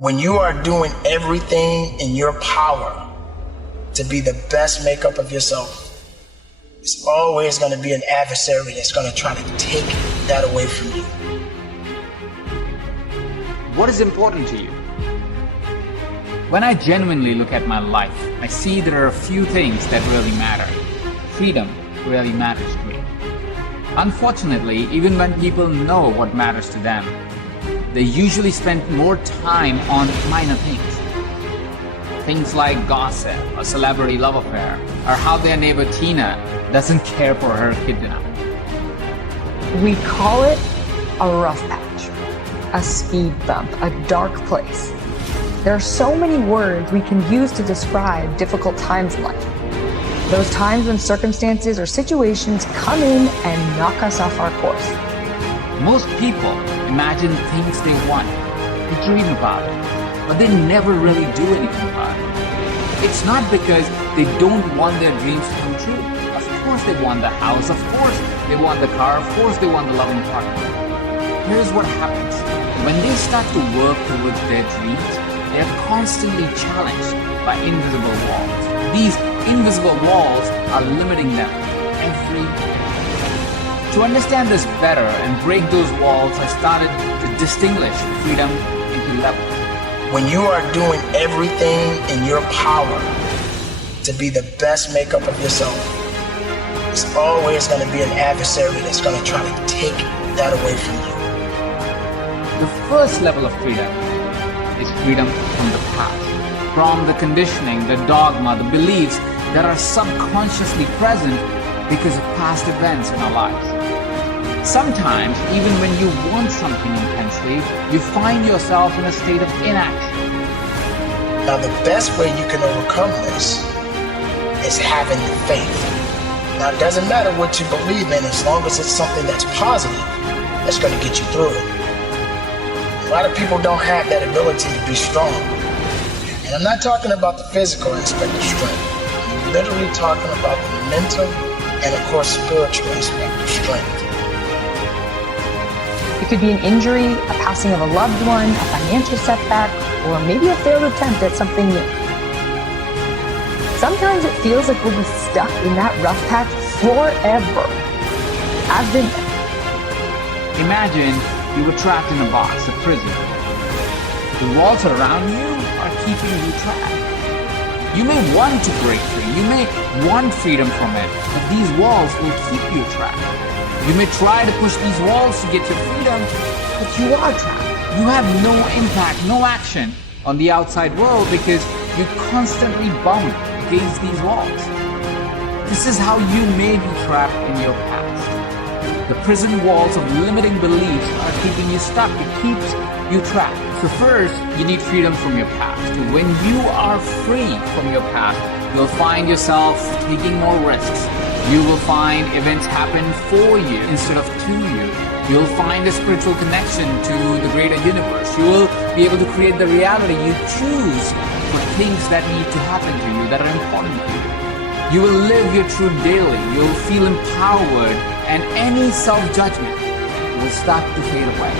When you are doing everything in your power to be the best makeup of yourself, it's always going to be an adversary that's going to try to take that away from you. What is important to you? When I genuinely look at my life, I see there are a few things that really matter. Freedom really matters to me. Unfortunately, even when people know what matters to them, they usually spend more time on minor things. Things like gossip, a celebrity love affair, or how their neighbor Tina doesn't care for her kid enough. We call it a rough patch, a speed bump, a dark place. There are so many words we can use to describe difficult times in life. Those times when circumstances or situations come in and knock us off our course. Most people imagine things they want, they dream about it, but they never really do anything about it. It's not because they don't want their dreams to come true. Of course they want the house, of course they want the car, of course they want the loving partner. Here's what happens. When they start to work towards their dreams, they are constantly challenged by invisible walls. These invisible walls are limiting them every day. To understand this better and break those walls, I started to distinguish freedom into levels. When you are doing everything in your power to be the best makeup of yourself, it's always going to be an adversary that's going to try to take that away from you. The first level of freedom is freedom from the past, from the conditioning, the dogma, the beliefs that are subconsciously present because of past events in our lives. Sometimes, even when you want something intensely, you find yourself in a state of inaction. Now, the best way you can overcome this is having the faith. Now, it doesn't matter what you believe in as long as it's something that's positive that's going to get you through it. A lot of people don't have that ability to be strong. And I'm not talking about the physical aspect of strength. I'm literally talking about the mental and, of course, spiritual aspect of strength. It could be an injury, a passing of a loved one, a financial setback, or maybe a failed attempt at something new. Sometimes it feels like we'll be stuck in that rough patch forever. I've been there. Imagine you were trapped in a box, a prison. The walls around you are keeping you trapped. You may want to break free, you may want freedom from it, but these walls will keep you trapped. You may try to push these walls to get your freedom, but you are trapped. You have no impact, no action on the outside world because you constantly bump against these walls. This is how you may be trapped in your past. The prison walls of limiting beliefs are keeping you stuck. It keeps you trapped. So first, you need freedom from your past. When you are free from your past, you'll find yourself taking more risks. You will find events happen for you instead of to you. You'll find a spiritual connection to the greater universe. You will be able to create the reality you choose for things that need to happen to you, that are important to you. You will live your truth daily. You'll feel empowered, and any self-judgment will start to fade away.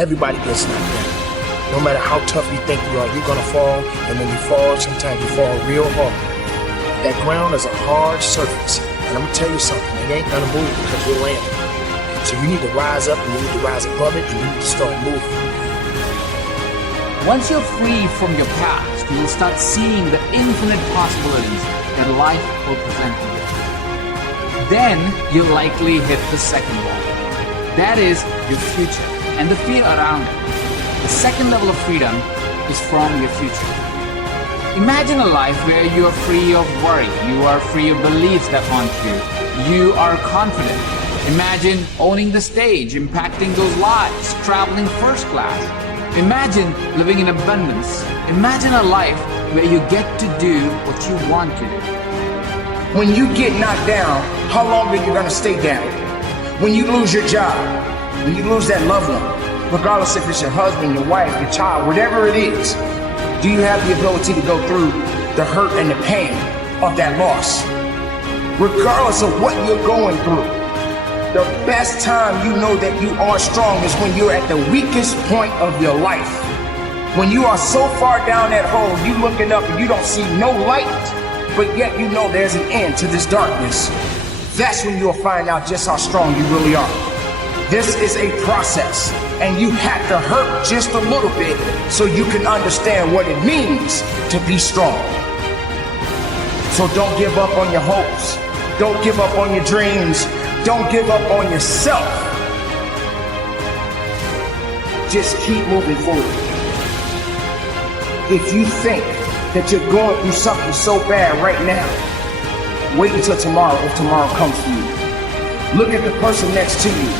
Everybody gets knocked down. No matter how tough you think you are, you're gonna fall, and when you fall, sometimes you fall real hard. That ground is a hard surface, and I'm gonna tell you something, it ain't gonna move because you're landing. So you need to rise up, and you need to rise above it, and you need to start moving. Once you're free from your past, you will start seeing the infinite possibilities that life will present to you. Then you'll likely hit the second wall. That is your future and the fear around it. The second level of freedom is from your future. Imagine a life where you are free of worry, you are free of beliefs that haunt you, you are confident. Imagine owning the stage, impacting those lives, traveling first class. Imagine living in abundance. Imagine a life where you get to do what you want to do. When you get knocked down, how long are you gonna stay down? When you lose your job, when you lose that loved one, regardless if it's your husband, your wife, your child, whatever it is, do you have the ability to go through the hurt and the pain of that loss? Regardless of what you're going through, the best time you know that you are strong is when you're at the weakest point of your life. When you are so far down that hole, you looking up and you don't see no light, but yet you know there's an end to this darkness. That's when you'll find out just how strong you really are. This is a process, and you have to hurt just a little bit so you can understand what it means to be strong. So don't give up on your hopes. Don't give up on your dreams. Don't give up on yourself. Just keep moving forward. If you think that you're going through something so bad right now, wait until tomorrow if tomorrow comes for you. Look at the person next to you.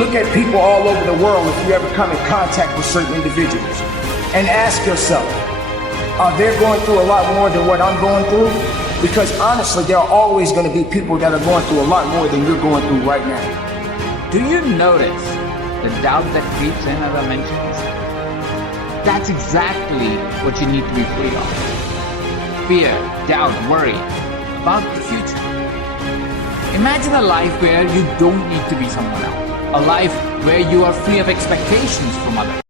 Look at people all over the world if you ever come in contact with certain individuals. And ask yourself, are they going through a lot more than what I'm going through? Because honestly, there are always going to be people that are going through a lot more than you're going through right now. Do you notice the doubt that creeps in, as I mentioned? That's exactly what you need to be free of. Fear, doubt, worry about the future. Imagine a life where you don't need to be someone else. A life where you are free of expectations from others.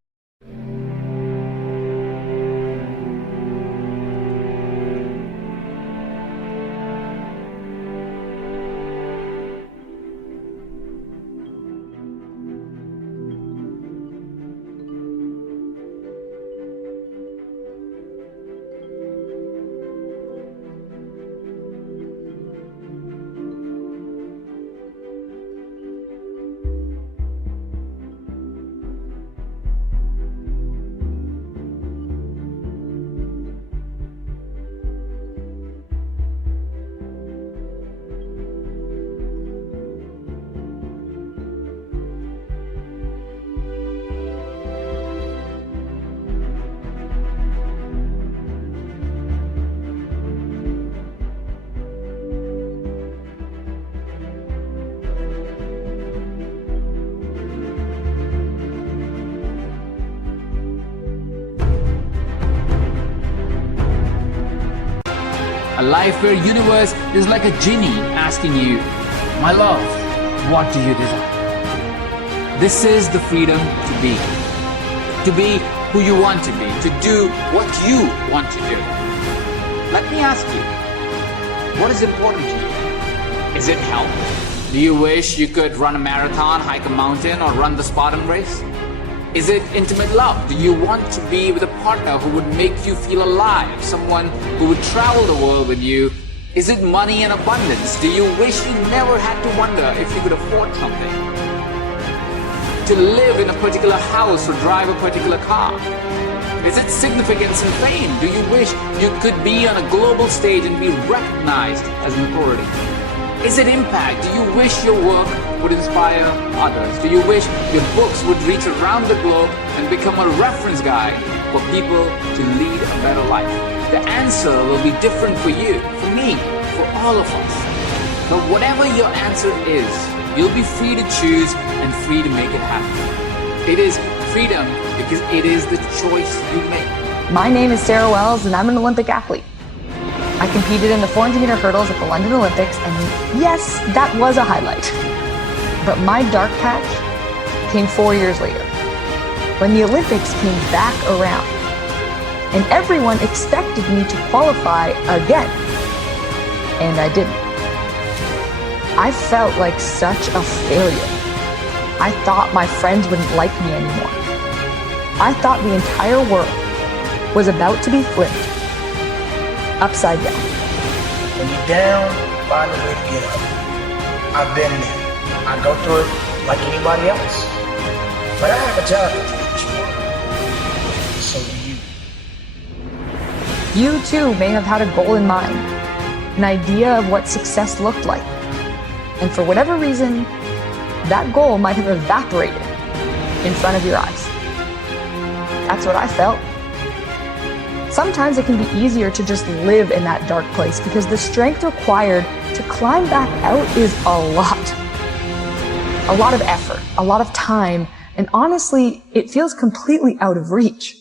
A life where universe is like a genie asking you, my love, what do you desire? This is the freedom to be. To be who you want to be. To do what you want to do. Let me ask you, what is important to you? Is it health? Do you wish you could run a marathon, hike a mountain, or run the Spartan race? Is it intimate love? Do you want to be with a partner who would make you feel alive? Someone who would travel the world with you? Is it money and abundance? Do you wish you never had to wonder if you could afford something? To live in a particular house or drive a particular car? Is it significance and fame? Do you wish you could be on a global stage and be recognized as an authority? Is it impact? Do you wish your work would inspire others? Do you wish your books would reach around the globe and become a reference guide for people to lead a better life? The answer will be different for you, for me, for all of us. But whatever your answer is, you'll be free to choose and free to make it happen. It is freedom because it is the choice you make. My name is Sarah Wells and I'm an Olympic athlete. I competed in the 400-meter hurdles at the London Olympics, and yes, that was a highlight. But my dark patch came 4 years later, when the Olympics came back around, and everyone expected me to qualify again, and I didn't. I felt like such a failure. I thought my friends wouldn't like me anymore. I thought the entire world was about to be flipped upside down. When you're down, find a way to get up. I've been there. I go through it like anybody else. But I have a job to do each morning. So do you. You too may have had a goal in mind, an idea of what success looked like. And for whatever reason, that goal might have evaporated in front of your eyes. That's what I felt. Sometimes it can be easier to just live in that dark place because the strength required to climb back out is a lot. A lot of effort, a lot of time, and honestly, it feels completely out of reach.